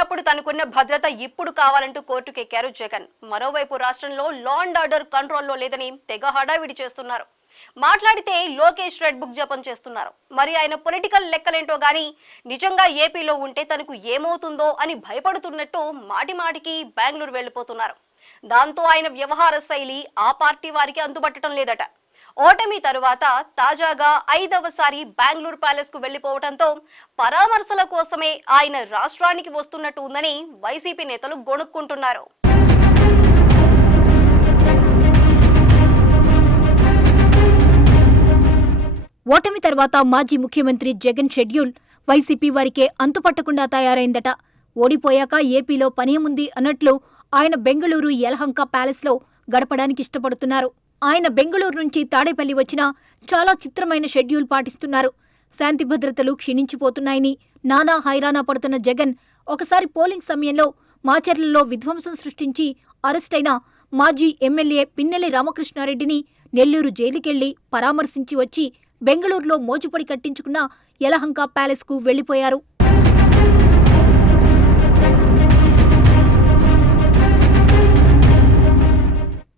చిన్నప్పుడు తనకున్న భద్రత ఇప్పుడు కావాలంటూ కోర్టుకెక్కారు జగన్. మరోవైపు రాష్ట్రంలో లా అండ్ ఆర్డర్ కంట్రోల్లో లేదని తెగ హడావిడి చేస్తున్నారు. మాట్లాడితే లోకేష్ రెడ్ బుక్ జపం చేస్తున్నారు. మరి ఆయన పొలిటికల్ లెక్కలేంటో గానీ నిజంగా ఏపీలో ఉంటే తనకు ఏమవుతుందో అని భయపడుతున్నట్టు మాటిమాటికి బెంగళూరు వెళ్లిపోతున్నారు. దాంతో ఆయన వ్యవహార శైలి ఆ పార్టీ వారికి అందుబట్టడం లేదట. ఓటమి తరువాత తాజాగా 5వసారి బెంగళూరు ప్యాలెస్ కు వెళ్లిపోవడంతో పరామర్శల కోసమే ఆయన రాష్ట్రానికి వస్తున్నట్టు ఉందని వైసీపీ నేతలు గొణుక్కుంటున్నారు. ఓటమి తర్వాత మాజీ ముఖ్యమంత్రి జగన్ షెడ్యూల్ వైసీపీ వారికే అంతుపట్టకుండా తయారైందట. ఓడిపోయాక ఏపీలో పనేముంది అన్నట్లు ఆయన బెంగళూరు యలహంక ప్యాలెస్లో గడపడానికి ఇష్టపడుతున్నారు. ఆయన బెంగళూరు నుంచి తాడేపల్లి వచ్చినా చాలా చిత్రమైన షెడ్యూల్ పాటిస్తున్నారు. శాంతి భద్రతలు క్షీణించిపోతున్నాయని నానా హైరానా పడుతున్న జగన్ ఒకసారి పోలింగ్ సమయంలో మాచర్లలో విధ్వంసం సృష్టించి అరెస్టైన మాజీ ఎమ్మెల్యే పిన్నెల్లి రామకృష్ణారెడ్డిని నెల్లూరు జైలుకెళ్లి పరామర్శించి వచ్చి బెంగళూరులో మోజుపడి కట్టించుకున్న యలహంక ప్యాలెస్కు వెళ్లిపోయారు.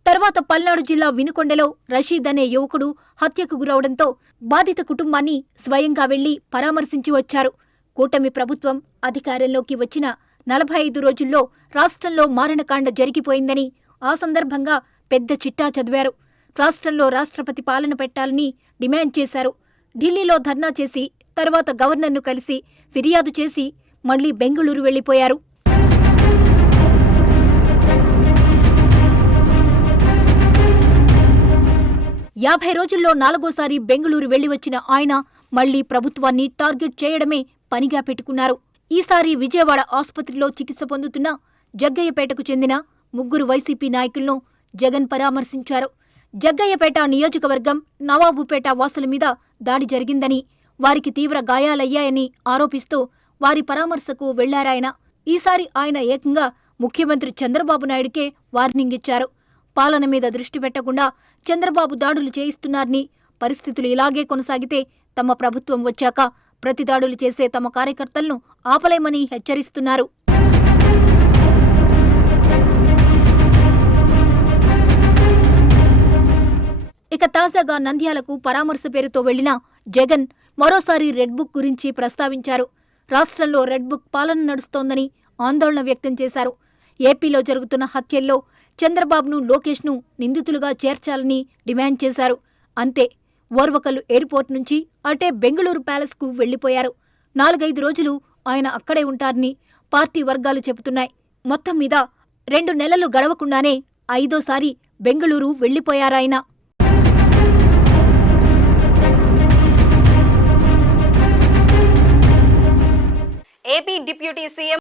తర్వాత పల్నాడు జిల్లా వినుకొండలో రషీద్ అనే యువకుడు హత్యకు గురవడంతో బాధిత కుటుంబాన్ని స్వయంగా వెళ్లి పరామర్శించి వచ్చారు. కూటమి ప్రభుత్వం అధికారంలోకి వచ్చిన 45 రోజుల్లో రాష్ట్రంలో మారణకాండ జరిగిపోయిందని ఆ సందర్భంగా పెద్ద చిట్టా చదివారు. రాష్ట్రంలో రాష్ట్రపతి పాలన పెట్టాలని డిమాండ్ చేశారు. ఢిల్లీలో ధర్నా చేసి తర్వాత గవర్నర్ను కలిసి ఫిర్యాదు చేసి మళ్లీ బెంగళూరు వెళ్లిపోయారు. యాభై రోజుల్లో 4వసారి బెంగళూరు వెళ్లి వచ్చిన ఆయన మళ్లీ ప్రభుత్వాన్ని టార్గెట్ చేయడమే పనిగా పెట్టుకున్నారు. ఈసారి విజయవాడ ఆసుపత్రిలో చికిత్స పొందుతున్న జగ్గయ్యపేటకు చెందిన 3 వైసీపీ నాయకులను జగన్ పరామర్శించారు. జగ్గయ్యపేట నియోజకవర్గం నవాబుపేట వాసుల మీద దాడి జరిగిందని, వారికి తీవ్ర గాయాలయ్యాయని ఆరోపిస్తూ వారి పరామర్శకు వెళ్లారాయన. ఈసారి ఆయన ఏకంగా ముఖ్యమంత్రి చంద్రబాబు నాయుడుకే వార్నింగ్ ఇచ్చారు. పాలన మీద దృష్టి పెట్టకుండా చంద్రబాబు దాడులు చేయిస్తున్నారని, పరిస్థితులు ఇలాగే కొనసాగితే తమ ప్రభుత్వం వచ్చాక ప్రతి దాడులు చేసే తమ కార్యకర్తలను ఆపలేమని హెచ్చరిస్తున్నారు. ఇక తాజాగా నంద్యాలకు పరామర్శ పేరుతో వెళ్లిన జగన్ మరోసారి రెడ్ బుక్ గురించి ప్రస్తావించారు. రాష్ట్రంలో రెడ్ బుక్ పాలన నడుస్తోందని ఆందోళన వ్యక్తం చేశారు. ఏపీలో జరుగుతున్న హత్యల్లో చంద్రబాబును, లోకేష్ను నిందితులుగా చేర్చాలని డిమాండ్ చేశారు. అంతే, ఓర్వకల్లు ఎయిర్పోర్ట్ నుంచి అటే బెంగళూరు ప్యాలెస్కు వెళ్లిపోయారు. 4-5 రోజులు ఆయన అక్కడే ఉంటారని పార్టీ వర్గాలు చెబుతున్నాయి. మొత్తం మీద 2 నెలలు గడవకుండానే 5వసారి బెంగళూరు వెళ్లిపోయారాయన. AP deputy CM